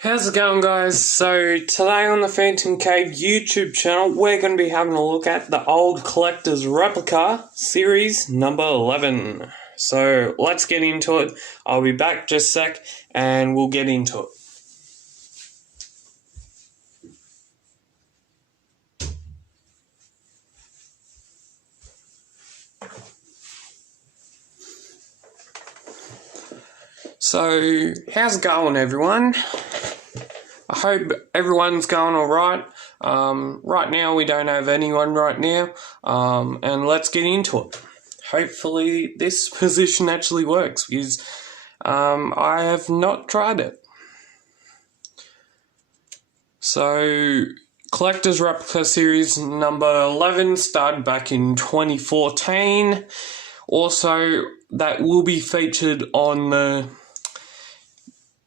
How's it going, guys? So today on the PhantomCave YouTube channel, we're going to be having a look at the Old Collector's Replica series number 11. So let's get into it. I'll be back just a sec and we'll get into it. So, how's it going, everyone? I hope everyone's going alright. Right now, we don't have anyone right now, and let's get into it. Hopefully, this position actually works, because I have not tried it. So, Collector's Replica series number 11 started back in 2014. Also, that will be featured on the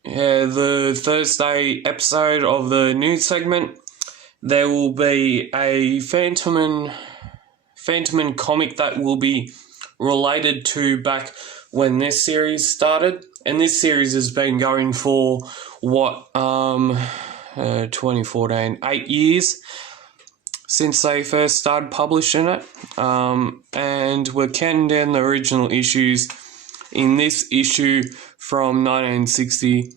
Thursday episode of the news segment. There will be a Phantom and comic that will be related to back when this series started. And this series has been going for, 2014, 8 years since they first started publishing it. And we're counting down the original issues in this issue from 1960,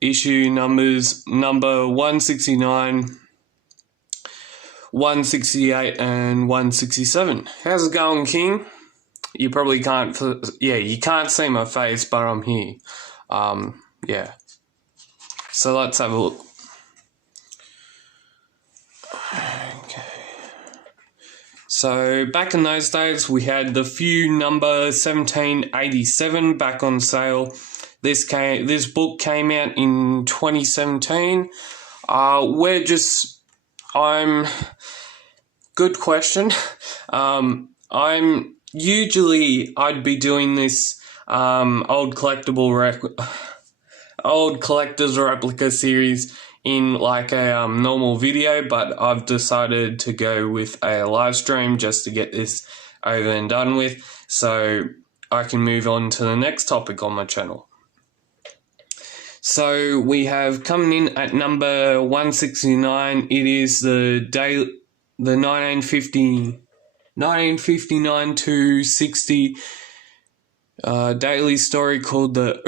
issue number 169, 168, and 167. How's it going, King? You probably can't, you can't see my face, but I'm here. Yeah. So let's have a look. Okay. So back in those days, we had the Few number 1787 back on sale. This book came out in 2017. Good question. I'd be doing this old collector's replica series in like a normal video, but I've decided to go with a live stream just to get this over and done with, so I can move on to the next topic on my channel. So we have coming in at number 169. It is the 1959 to 60 daily story called the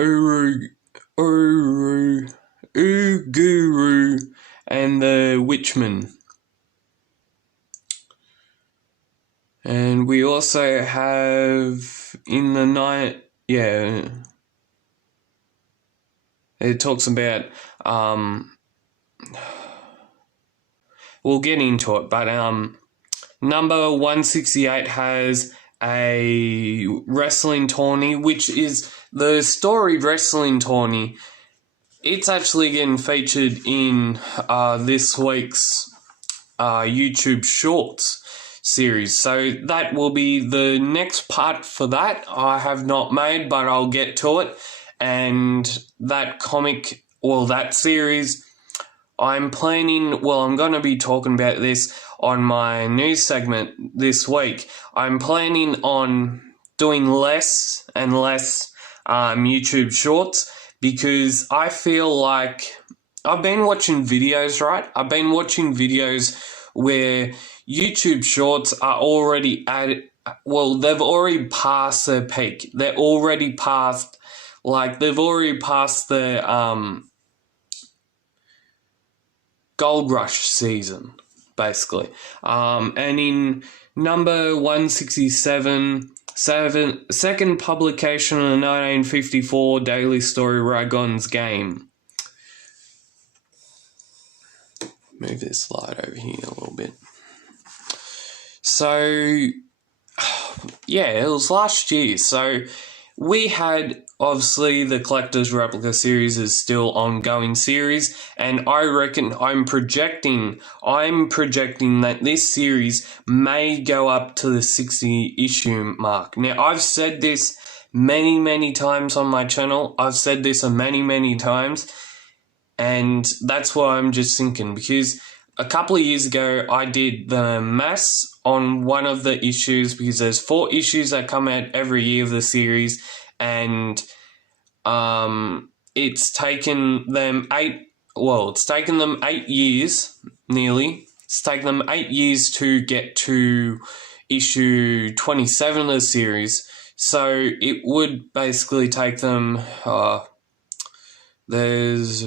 Guru and the Witchman. And we also have in the night, it talks about, we'll get into it, but number 168 has a wrestling tourney, which is the story wrestling tourney. It's actually getting featured in this week's YouTube Shorts series. So that will be the next part for that. I have not made, but I'll get to it. And that comic, that series, I'm going to be talking about this on my news segment this week. I'm planning on doing less and less YouTube Shorts, because I feel like I've been watching videos, right? I've been watching videos where YouTube Shorts are already they've already passed their peak. They've already passed the gold rush season, basically. And in number 167, second publication of the 1954 daily story Ragon's Game. Move this slide over here a little bit. So, it was last year. So, we had, obviously, the Collector's Replica series is still ongoing series, and I reckon I'm projecting that this series may go up to the 60 issue mark. Now, I've said this many, many times on my channel. I've said this many times, and that's why I'm just thinking, because a couple of years ago, I did the maths on one of the issues, because there's 4 issues that come out every year of the series, and it's taken them 8 well, it's taken them 8 years, nearly. It's taken them 8 years to get to issue 27 of the series. So it would basically take them, there's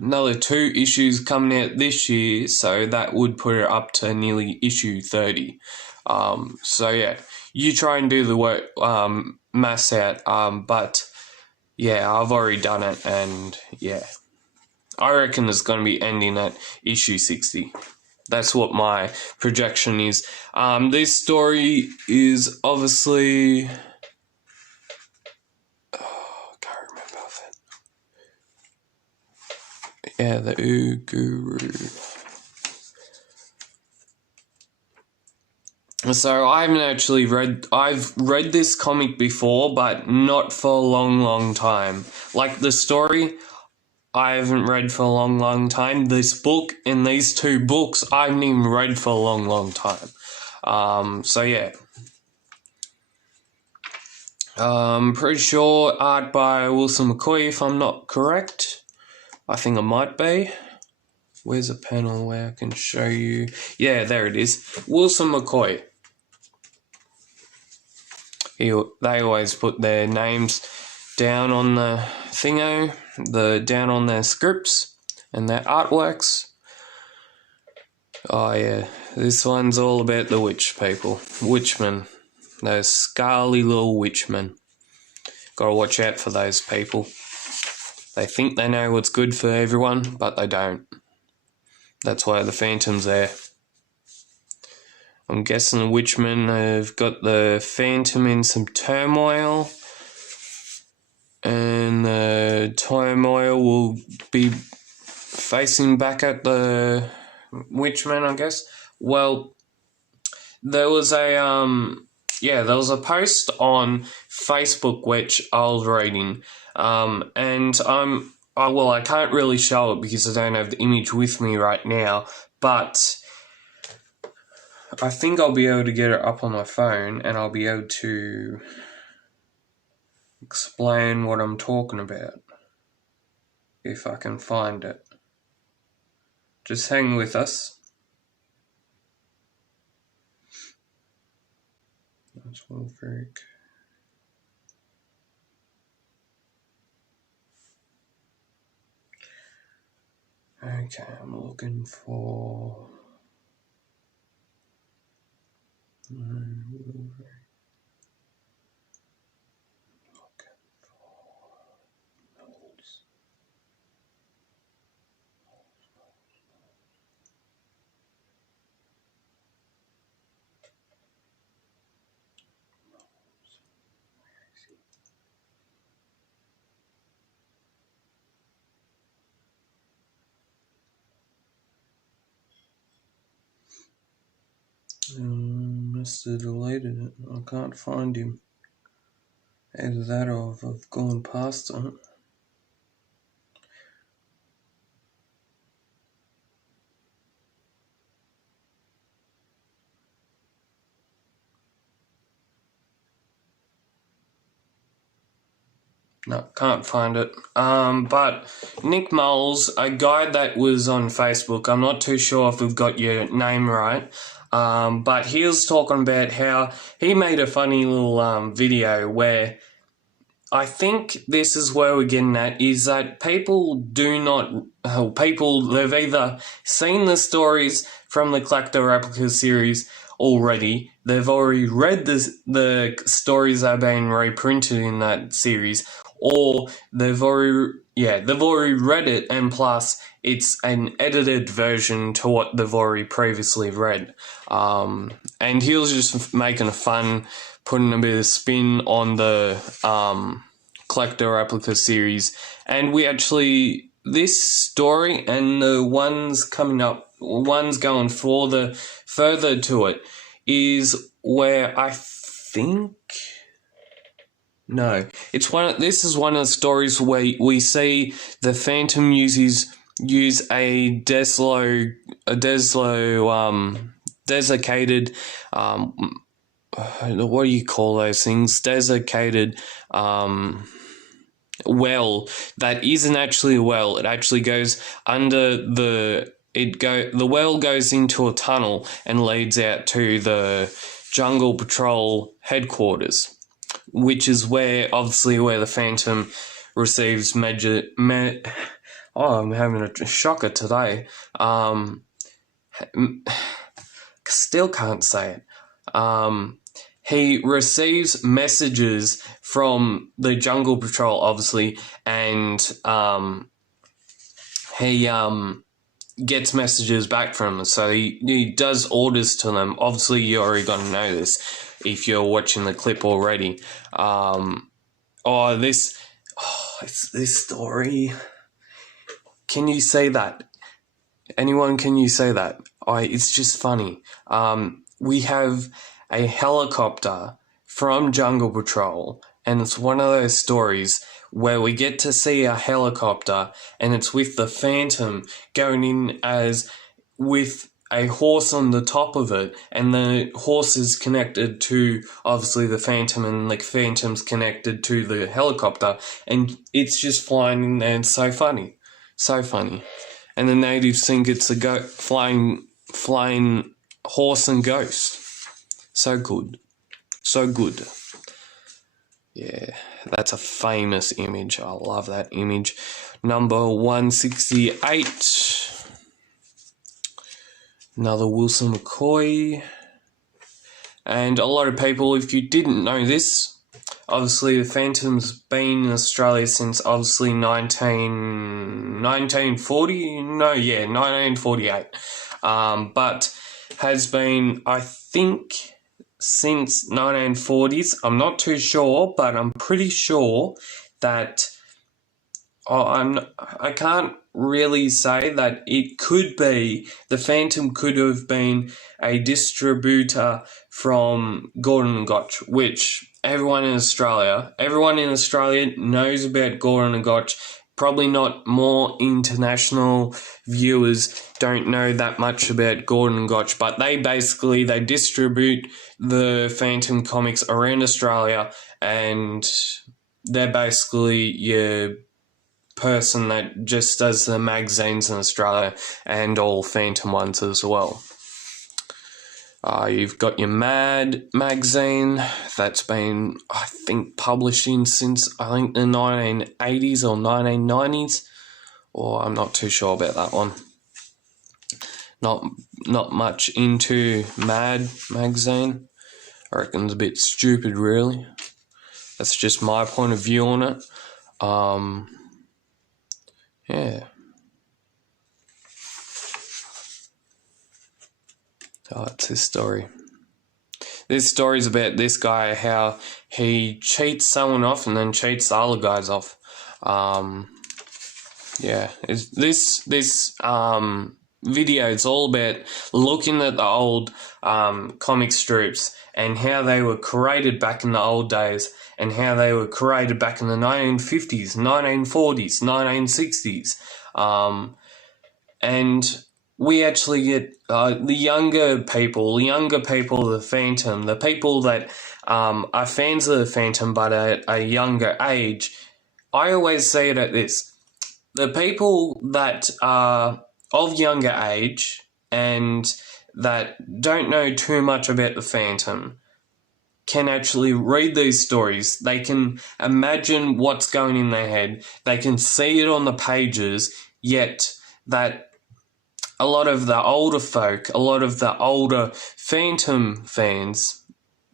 another 2 issues coming out this year, so that would put it up to nearly issue 30. So yeah, you try and do the work, maths out, but yeah, I've already done it, and yeah. I reckon it's going to be ending at issue 60. That's what my projection is. This story is obviously... Oh, I can't remember it. Yeah, the Guru. So I haven't actually I've read this comic before, but not for a long, long time. Like the story, I haven't read for a long, long time. This book and these 2 books, I haven't even read for a long, long time. So yeah. Pretty sure art by Wilson McCoy, if I'm not correct. I think it might be. Where's a panel where I can show you? Yeah, there it is. Wilson McCoy. They always put their names down on the thingo, down on their scripts and their artworks. Oh yeah, this one's all about the witch people. Witchmen. Those scarly little witchmen. Gotta watch out for those people. They think they know what's good for everyone, but they don't. That's why the Phantom's there. I'm guessing the witchmen have got the Phantom in some turmoil, and the turmoil will be facing back at the witchmen, I guess. Well, there was a post on Facebook which I was reading, and I can't really show it because I don't have the image with me right now, but I think I'll be able to get it up on my phone, and I'll be able to explain what I'm talking about, if I can find it. Just hang with us. That's one freak. Okay, I'm looking for... Must have deleted it. I can't find him. Either that or I've gone past it. No, can't find it. But Nick Moles, a guy that was on Facebook, I'm not too sure if we've got your name right, but he was talking about how he made a funny little video where I think this is where we're getting at, is that people they've either seen the stories from the Collector Replica series already, they've already read the stories that are being reprinted in that series, or they've already read it, and plus it's an edited version to what they've already previously read. And he was just making a fun, putting a bit of spin on the Collector Replica series. And this story and the ones coming up, ones going further to it, is where I think... No, this is one of the stories where we see the Phantom use a desiccated, what do you call those things? Desiccated, well that isn't actually a well. It actually goes under the well goes into a tunnel and leads out to the Jungle Patrol headquarters, which is where the Phantom receives I'm having a shocker today. Still can't say it. He receives messages from the Jungle Patrol, obviously, and he gets messages back from them. So he does orders to them. Obviously, you already got to know this if you're watching the clip already. This story. Can you say that? Anyone, can you say that? It's just funny. We have a helicopter from Jungle Patrol, and it's one of those stories where we get to see a helicopter, and it's with the Phantom going in as with a horse on the top of it, and the horse is connected to obviously the Phantom, and the Phantom's connected to the helicopter, and it's just flying in there. And so funny. And the natives think it's a flying horse and ghost. So good. Yeah, that's a famous image. I love that image. Number 168. Another Wilson McCoy. And a lot of people, if you didn't know this, obviously the Phantom's been in Australia since obviously 1948. But has been, I think, since 1940s. I'm not too sure, but I'm pretty sure that I can't really say that it could be the Phantom could have been a distributor from Gordon and Gotch, which everyone in Australia knows about Gordon and Gotch. Probably not more international viewers don't know that much about Gordon and Gotch, but they distribute the Phantom comics around Australia, and they're basically your person that just does the magazines in Australia and all Phantom ones as well. You've got your Mad magazine that's been, I think, publishing since, I think, the 1980s or 1990s, or I'm not too sure about that one. Not much into Mad magazine. I reckon it's a bit stupid, really. That's just my point of view on it. Yeah. It's this story. This story's about this guy, how he cheats someone off and then cheats the other guys off. This video is all about looking at the old comic strips and how they were created back in the old days, and how they were created back in the 1950s, 1940s, 1960s. And we actually get the younger people of the Phantom, the people that are fans of the Phantom but at a younger age. I always say it at this. The people that are of younger age and that don't know too much about the Phantom can actually read these stories. They can imagine what's going in their head. They can see it on the pages, yet that a lot of the older folk, a lot of the older Phantom fans,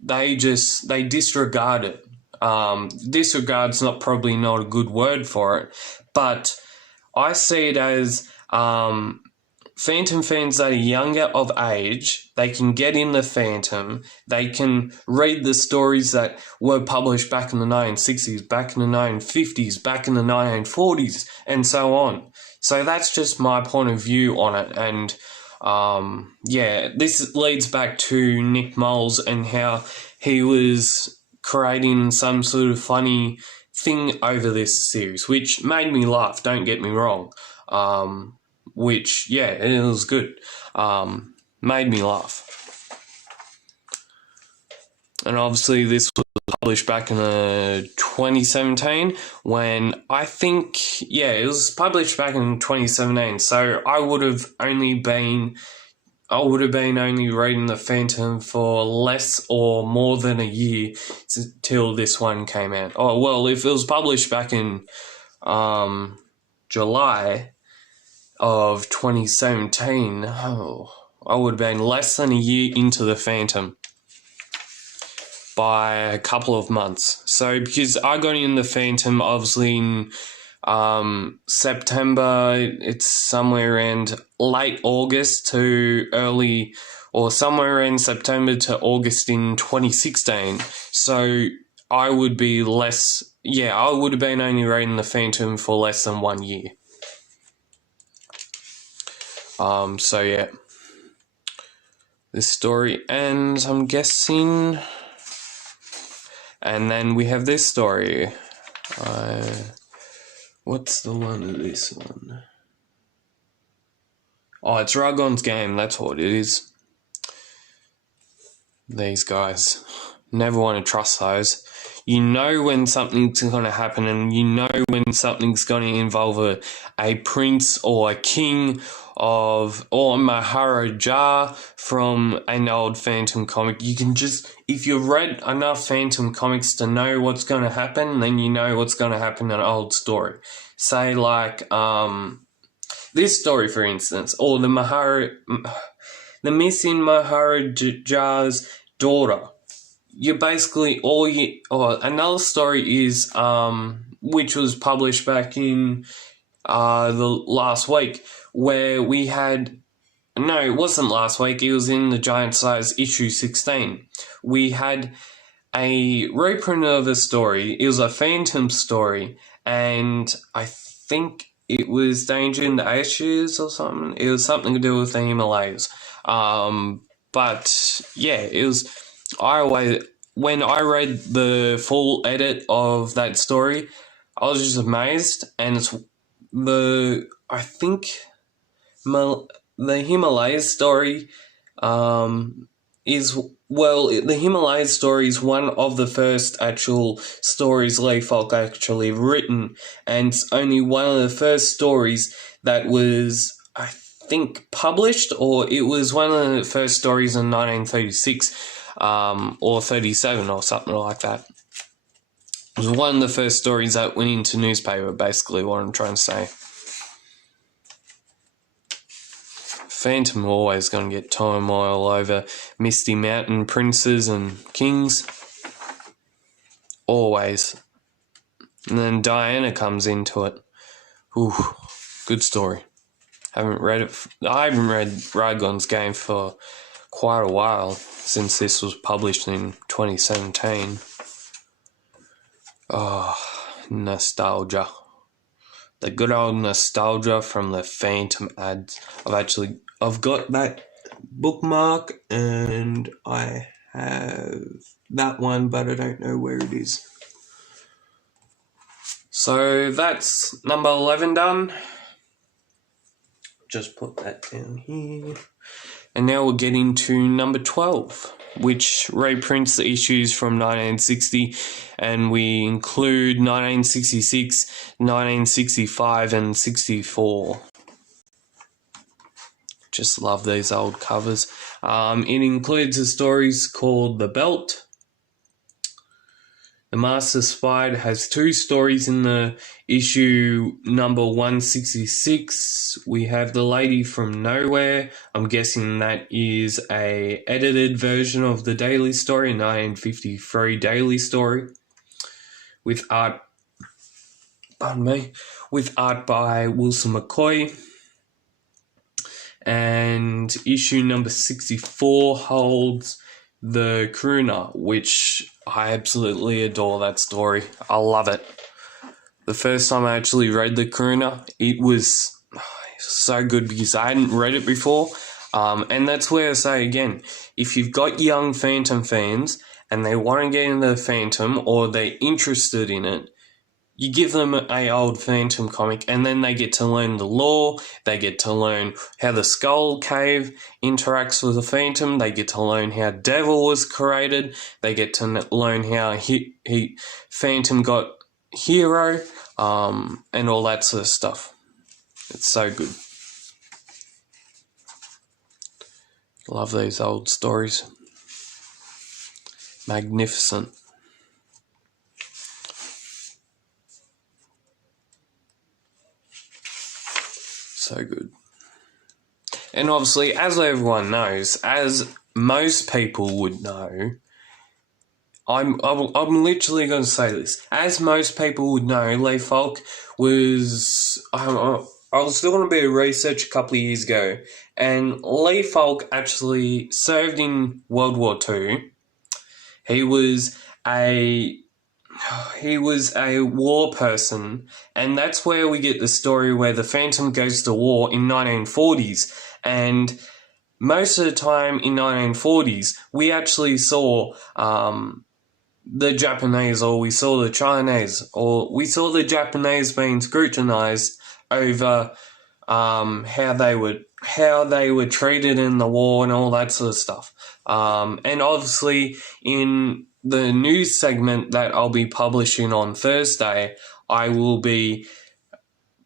they disregard it. Disregard's probably not a good word for it, but I see it as Phantom fans that are younger of age. They can get in the Phantom. They can read the stories that were published back in the 1960s, back in the 1950s, back in the 1940s, and so on. So that's just my point of view on it. And this leads back to Nick Moles and how he was creating some sort of funny thing over this series, which made me laugh, don't get me wrong. It was good. Made me laugh. And obviously this was published back in 2017 when I think, yeah, it was published back in 2017. So I would have been only reading the Phantom for less or more than a year till this one came out. Oh, well, if it was published back in July of 2017, I would have been less than a year into the Phantom by a couple of months. So because I got in the Phantom obviously in September, it's somewhere around late August to early, or somewhere in September to August in 2016. So I would have been only reading the Phantom for less than 1 year. So yeah, this story ends, I'm guessing, and then we have this story. What's the one of this one? Oh, it's Ragon's Game, that's what it is. These guys. Never want to trust those. You know when something's going to happen, and you know when something's going to involve a prince or a king or Maharaja from an old Phantom comic. You can just, if you've read enough Phantom comics to know what's going to happen, then you know what's going to happen in an old story. Say like this story, for instance, or the missing Maharaja's daughter. You basically another story is which was published back in the last week, where we had, no, it wasn't last week, it was in the Giant Size issue 16. We had a reprint of a story. It was a Phantom story, and I think it was Danger in the Ashes or something. It was something to do with the Himalayas. But yeah, it was. When I read the full edit of that story, I was just amazed. And it's the Himalayas story the Himalayas story is one of the first actual stories Lee Falk actually written, and it's only one of the first stories that was, I think, published, or it was one of the first stories in 1936 or 37 or something like that. It was one of the first stories that went into newspaper, basically what I'm trying to say. Phantom always going to get turmoil over Misty Mountain princes and kings. Always. And then Diana comes into it. Ooh, good story. I haven't read Ragon's Game for quite a while, since this was published in 2017. Oh, nostalgia. The good old nostalgia from the Phantom ads. I've got that bookmark, and I have that one, but I don't know where it is. So that's number 11 done. Just put that down here. And now we're getting to number 12, which reprints the issues from 1960, and we include 1966, 1965, and 64. Just love these old covers. It includes the stories called The Belt. The Master Spider has 2 stories in the issue number 166. We have The Lady from Nowhere. I'm guessing that is a edited version of the Daily Story, 1953 Daily Story, with art by Wilson McCoy. And issue number 64 holds The Crooner, which I absolutely adore that story. I love it. The first time I actually read The Crooner, it was so good because I hadn't read it before. And that's where I say again, if you've got young Phantom fans and they want to get into the Phantom, or they're interested in it, you give them a old Phantom comic, and then they get to learn the lore. They get to learn how the Skull Cave interacts with the Phantom. They get to learn how Devil was created. They get to learn how Phantom got Hero, and all that sort of stuff. It's so good. Love these old stories. Magnificent. So good. And obviously, as everyone knows, as most people would know, I'm literally going to say this. As most people would know, Lee Falk was... I was doing a bit of research a couple of years ago, and Lee Falk actually served in World War II. He was a war person, and that's where we get the story where the Phantom goes to war in 1940s. And most of the time in 1940s, we actually saw the Japanese, or we saw the Chinese, or we saw the Japanese being scrutinized over how they were treated in the war and all that sort of stuff. And obviously, in the news segment that I'll be publishing on Thursday, I will be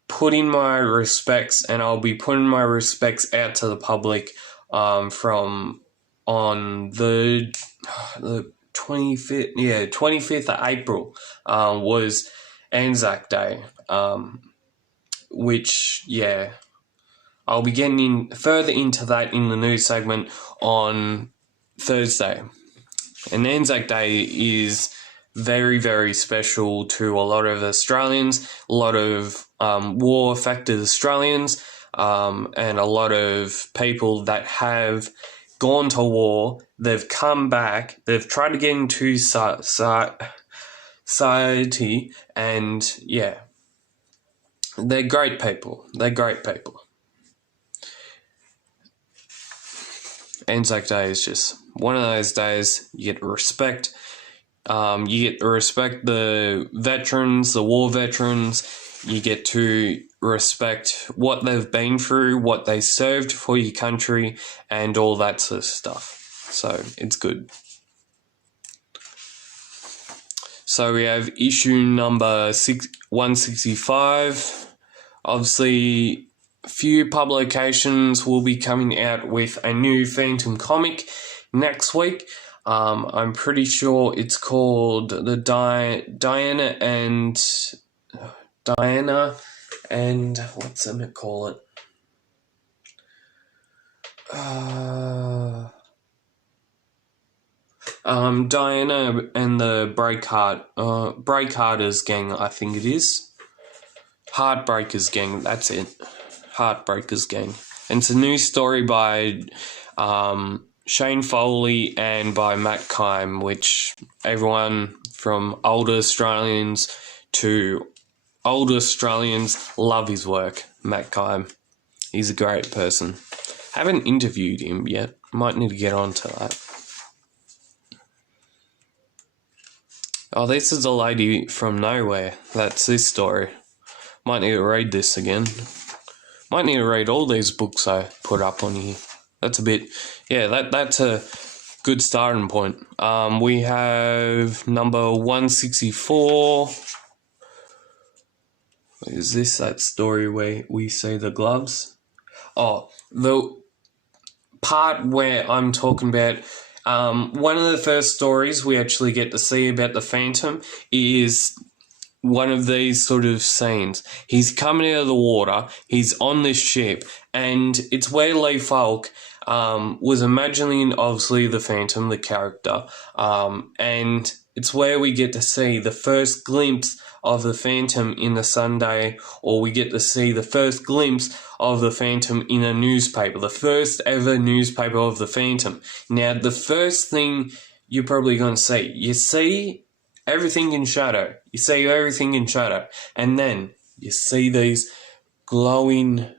putting my respects, and I'll be putting my respects out to the public from on the 25th of April was Anzac Day, which, yeah, I'll be getting further into that in the news segment on Thursday. And Anzac Day is very, very special to a lot of Australians, a lot of war-affected Australians, and a lot of people that have gone to war. They've come back, they've tried to get into society, and yeah, they're great people. They're great people. Anzac Day is just one of those days you get to respect. You get to respect the veterans, the war veterans. You get to respect what they've been through, what they served for your country, and all that sort of stuff. So it's good. So we have issue number 165. Obviously, few publications will be coming out with a new Phantom comic next week. I'm pretty sure it's called the Diana and what's them it call it? Diana and the Breakhearters gang, I think it is. Heartbreakers gang, that's it. Heartbreakers gang. And it's a new story by Shane Foley and by Matt Kime, which everyone from older Australians to older Australians love his work. Matt Kime. He's a great person. Haven't interviewed him yet. Might need to get on to that. Oh, this is a lady from nowhere. That's this story. Might need to read this again. Might need to read all these books I put up on here. That's a bit... Yeah, that's a good starting point. We have number 164. Is this that story where we see the gloves? Oh, the part where I'm talking about... one of the first stories we actually get to see about the Phantom is one of these sort of scenes. He's coming out of the water, he's on this ship, and it's where Lee Falk was imagining, obviously, the Phantom, the character, and it's where we get to see the first glimpse of the Phantom in the Sunday, or we get to see the first glimpse of the Phantom in a newspaper, the first ever newspaper of the Phantom. Now, the first thing you're probably going to see, you see everything in shadow. You see everything in shadow. And then you see these glowing,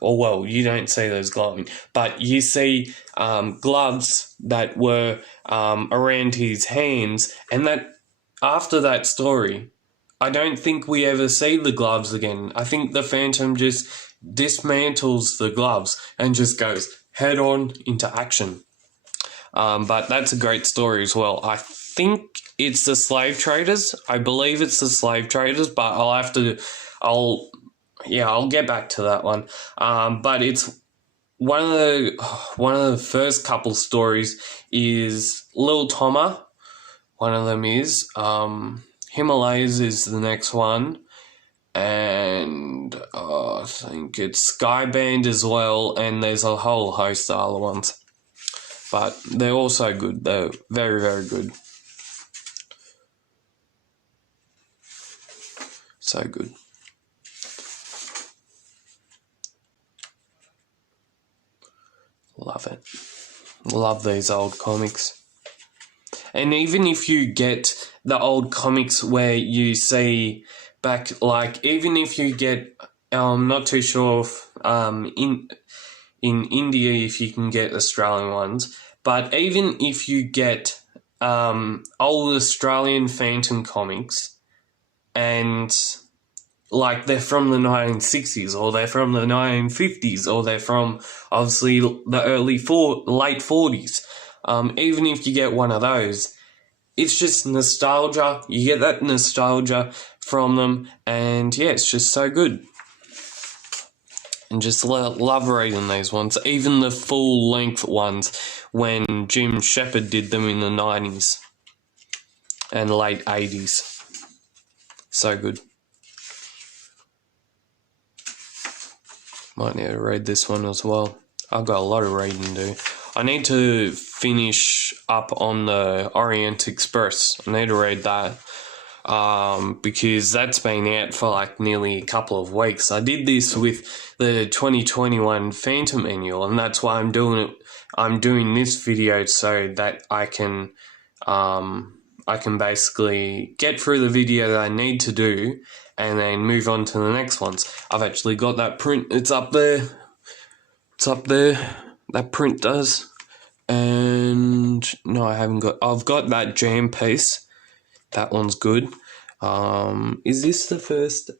or well, you don't see those glowing, but you see gloves that were around his hands, and that after that story, I don't think we ever see the gloves again. I think the Phantom just dismantles the gloves and just goes head on into action. But that's a great story as well. I think it's the slave traders. I believe it's the slave traders, but I'll get back to that one. But it's one of the first couple stories is Lil Toma. One of them is Himalayas is the next one, and I think it's Skyband as well, and there's a whole host of other ones. But they're also good. They're very, very good. So good. Love it. Love these old comics. And even if you get the old comics where you see back, like, even if you get, not too sure if, in India if you can get Australian ones, but even if you get old Australian Phantom comics, and like they're from the 1960s or they're from the 1950s or they're from obviously the late 40s, even if you get one of those, it's just nostalgia. You get that nostalgia from them, and yeah, it's just so good. And just love reading these ones, even the full-length ones when Jim Shepard did them in the 90s and late 80s. So good. Might need to read this one as well. I've got a lot of reading to do. I need to finish up on the Orient Express. I need to read that. Because that's been out for like nearly a couple of weeks. I did this with the 2021 Phantom Annual, and that's why I'm doing it. I'm doing this video so that I can basically get through the video that I need to do and then move on to the next ones. I've actually got that print. It's up there. That print does. And no, I haven't got. I've got that jam piece. That one's good. Is this the first?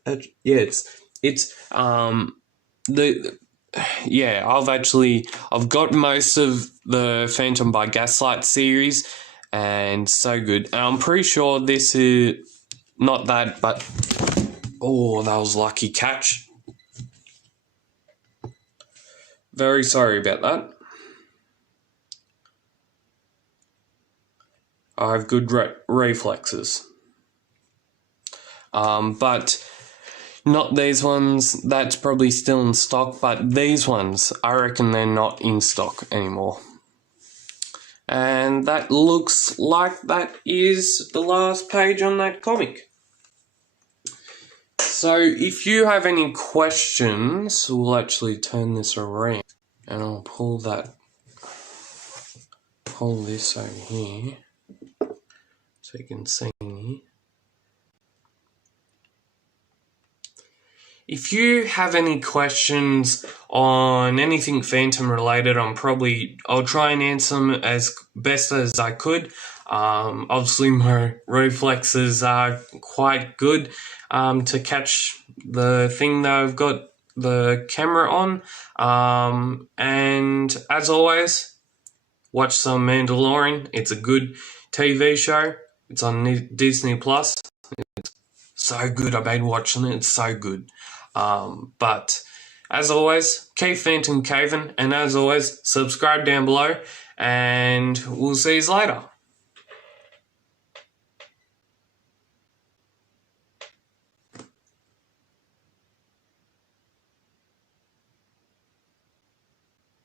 Yeah, I've got most of the Phantom by Gaslight series, and so good. And I'm pretty sure this is not that, but oh, that was a lucky catch. Very sorry about that. I have good reflexes. But not these ones. That's probably still in stock, but these ones, I reckon they're not in stock anymore. And that looks like that is the last page on that comic. So if you have any questions, we'll actually turn this around and I'll pull this over here so you can see me. If you have any questions on anything Phantom related, I'll try and answer them as best as I could. Obviously my reflexes are quite good to catch the thing that I've got the camera on. And as always, watch some Mandalorian. It's a good TV show. It's on Disney Plus. It's so good. I've been watching it. It's so good. But as always, keep PhantomCaving, and as always, subscribe down below, and we'll see you later.